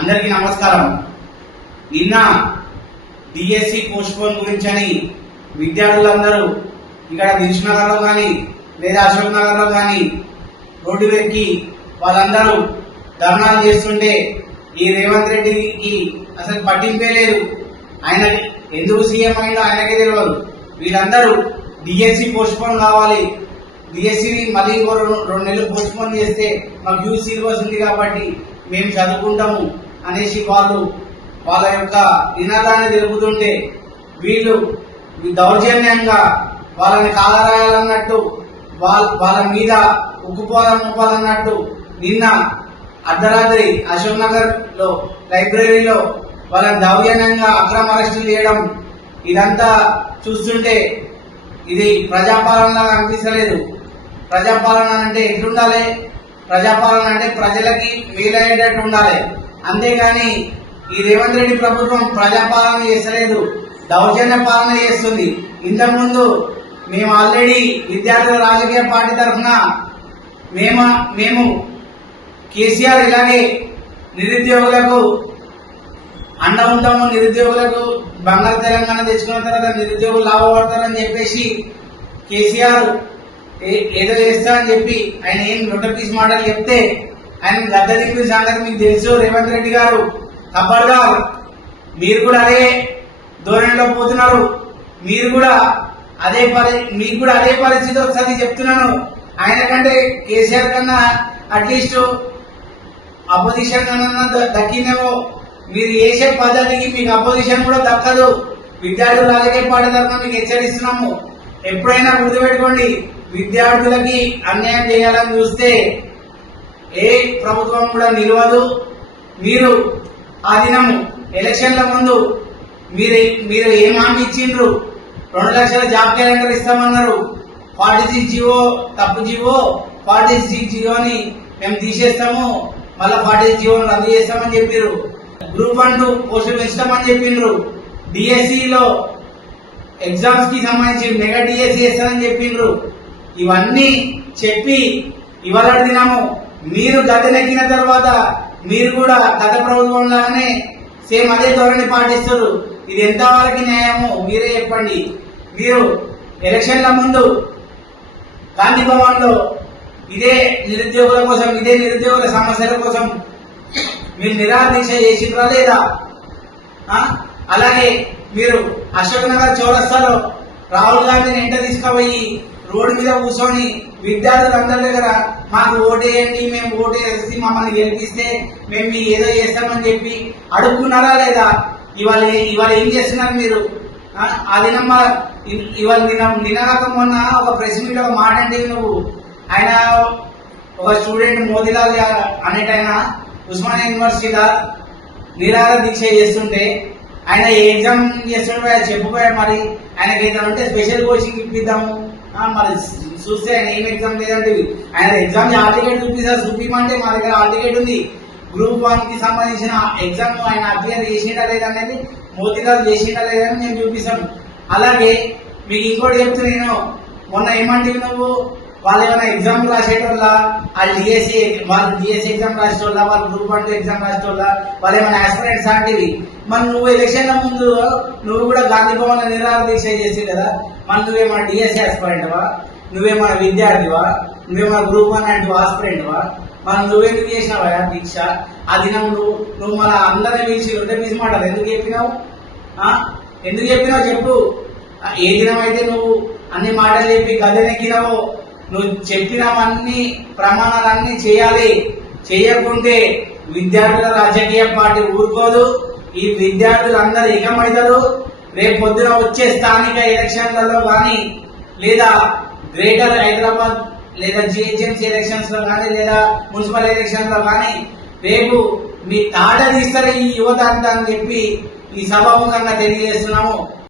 అందరికీ నమస్కారం. నిన్న డిఎస్సి పోస్ట్ పోన్ అని విద్యార్థులందరూ ఇక్కడ దిల్సునగర్లో కానీ లేదా అశోక్ నగర్లో కానీ రోడ్డు వెక్కి వాళ్ళందరూ ధర్నాలు చేస్తుంటే ఈ రేవంత్ రెడ్డికి అసలు పట్టింపే లేదు. ఆయన ఎందుకు సీఎం అయిందో ఆయనకే తెలియదు వీళ్ళందరూ డిఎస్సి పోస్ట్ పోన్ కావాలి. డిఎస్సిని మళ్ళీ ఇంకో రెండు రెండు నెలలు పోస్ట్ పోన్ చేస్తే మాకు యూజ్ సిలబస్ ఉంది కాబట్టి మేము చదువుకుంటాము అనేసి వాళ్ళు వాళ్ళ యొక్క నినాదాన్ని తెలుపుతుంటే వీళ్ళు దౌర్జన్యంగా వాళ్ళని కాలరాయాలన్నట్టు వాళ్ళ వాళ్ళ మీద ఉక్కుపోవాలనుకోవాలన్నట్టు నిన్న అర్ధరాత్రి అశోక్ నగర్లో లైబ్రరీలో వాళ్ళని దౌర్జన్యంగా అక్రమ అరెస్టులు చేయడం ఇదంతా చూస్తుంటే ఇది ప్రజాపాలనలాగా అనిపించలేదు ప్రజాపాలన అంటే ఎట్లుండాలి? ప్రజాపాలన అంటే ప్రజలకి వీలయ్యేటట్టు ఉండాలి. అంతేగాని ఈ రేవంత్ రెడ్డి ప్రభుత్వం ప్రజాపాలన చేస్తలేదు దౌర్జన్య పాలన చేస్తుంది. ఇంతకుముందు మేము ఆల్రెడీ విద్యార్థుల రాజకీయ పార్టీ తరఫున మేము మేము కేసీఆర్ ఇలాగే నిరుద్యోగులకు అండ ఉంటాము నిరుద్యోగులకు బంగారు తెలంగాణ తెచ్చుకున్న తర్వాత నిరుద్యోగులు లాభపడతారని చెప్పేసి కేసీఆర్ ఏదో చేస్తా అని చెప్పి ఆయన ఏం రొట్ట పీస్ మాటలు చెప్తే ఆయన గద్ద దింపిన సంగతి మీకు తెలుసు రేవంత్ రెడ్డి గారు. గారు మీరు కూడా అదే ధోరణిలో పోతున్నారు. మీరు కూడా అదే పరి మీకు కూడా అదే పరిస్థితి వస్తుంది చెప్తున్నాను. ఆయన కంటే కేసీఆర్ కన్నా అట్లీస్ట్ అపోజిషన్ కన్నా దక్కిందేమో. మీరు చేసే పద్ధతికి మీకు అపోజిషన్ కూడా దక్కదు. విద్యార్థుల రాజకీయ పార్టీ తరఫున మీకు హెచ్చరిస్తున్నాము. ఎప్పుడైనా గుర్తుపెట్టుకోండి విద్యార్థులకి అన్యాయం చేయాలని చూస్తే ఏ ప్రభుత్వం కూడా నిలవదు. మీరు ఆ దినము ఎలక్షన్ల ముందు మీరు మీరు ఏం హామీ ఇచ్చిండ్రు? రెండు లక్షల జాబ్ క్యాలెండర్ ఇస్తామన్నారు. ఫార్టీ సిక్స్ జీవో తప్పు జీవో ఫార్టీ సిక్స్ జీవోని మేము తీసేస్తాము. మళ్ళీ ఫార్టీ సిక్స్ జీవోని రద్దు చేస్తామని చెప్పారు గ్రూప్ వన్ టూ పోస్టులు పెంచుతామని చెప్పిండ్రు డిఎస్సిలో ఎగ్జామ్స్కి సంబంధించి మెగా డిఎస్సి చేస్తారని చెప్పిండ్రు ఇవన్నీ చెప్పి ఇవాళ దినము మీరు గద్దెనెక్కిన తర్వాత మీరు కూడా గత ప్రభుత్వం లాగానే సేమ్ అదే ధోరణి పాటిస్తారు. ఇది ఎంత వరకు న్యాయమో మీరే చెప్పండి. మీరు ఎలక్షన్ల ముందు గాంధీ భవన్లో ఇదే నిరుద్యోగుల కోసం ఇదే నిరుద్యోగుల సమస్యల కోసం మీరు నిరాదీక్ష చేసిండ్రా లేదా? అలాగే మీరు అశోక్ నగర్ చౌరస్తాలో రాహుల్ గాంధీని ఎంట తీసుకుపోయి రోడ్డు మీద కూర్చొని విద్యార్థులందరి దగ్గర మాకు ఓటేయండి మేము ఓటేసి మమ్మల్ని గెలిపిస్తే మేము మీకు ఏదో చేస్తామని చెప్పి అడుక్కున్నారా లేదా? ఇవాళ ఇవాళ ఏం చేస్తున్నారు మీరు? ఆ? ఆ దినమ్మ ఇవాళ నిన్న నిన్నగాక మొన్న ఒక ప్రెస్ మీట్ ఒక మాట అంటే నువ్వు. ఆయన ఒక స్టూడెంట్ మోదీలాల్ అనేటైన ఉస్మానియా యూనివర్సిటీలో నిరాహార దీక్ష చేస్తుంటే ఆయన ఎగ్జామ్ చేస్తుంటే చెప్పిపోయాడు మరి. ఆయనకి ఏదైనా ఉంటే స్పెషల్ కోచింగ్ ఇప్పిద్దాము. మరి చూస్తే ఆయన ఏం ఎగ్జామ్ లేదంటే ఆయన ఎగ్జామ్ ఆర్టికేట్ టికెట్ చూపిస్తారు చూపించమంటే మా దగ్గర ఆర్టికేట్ టికెట్ ఉంది. గ్రూప్ వన్కి సంబంధించిన ఎగ్జామ్ ఆయన అభ్యర్థి చేసిండా లేదనేది మోతీలాల్ చేసిండా లేదని మేము చూపిస్తాం. అలాగే మీకు ఇంకోటి చెప్తూ నేను మొన్న ఏమంటే నువ్వు? వాళ్ళు ఏమైనా ఎగ్జామ్ రాసేటోళ్ళ? వాళ్ళు డిఎస్సి వాళ్ళు డిఎస్సి ఎగ్జామ్ రాసేటోళ్ళ? వాళ్ళు గ్రూప్ వన్ ఎగ్జామ్ రాసేటోళ్ళ? వాళ్ళు ఏమైనా ఆస్పిరెంట్స్ లాంటివి మరి నువ్వు ఎలక్షన్ల ముందు నువ్వు కూడా గాంధీ భవన్ నిరాహార దీక్ష చేసి కదా? మరి నువ్వేమైనా డిఎస్సి ఆస్పిరెంట్వా నువ్వేమైనా విద్యార్థివా? నువ్వేమైనా గ్రూప్ వన్ అంటే ఆస్పిరెంట్వా మరి నువ్వెందుకు చేసినావా దీక్ష? ఆ దినం నువ్వు నువ్వు మన అందరిని పిలిచి ఉంటే పిలిచి మాట్లాడు. ఎందుకు చెప్పినావు? ఎందుకు చెప్పినావు చెప్పు. ఏ దినం అయితే నువ్వు అన్ని మాటలు చెప్పి గద్దెనెక్కినావో నువ్వు చెప్పినవన్నీ ప్రమాణాలన్నీ చేయాలి. చేయకుంటే విద్యార్థుల రాజకీయ పార్టీ ఊరుకోదు. ఈ విద్యార్థులందరూ ఏకమవుతారు. రేపు పొద్దున వచ్చే స్థానిక ఎలక్షన్లలో కానీ లేదా గ్రేటర్ హైదరాబాద్ లేదా జిహెచ్ఎంసీ ఎలక్షన్స్లో కానీ లేదా మున్సిపల్ ఎలక్షన్లో కానీ రేపు మీ తాట తీస్తారు ఈ యువత అంతా అని చెప్పి ఈ సభాముఖంగా తెలియజేస్తున్నాము.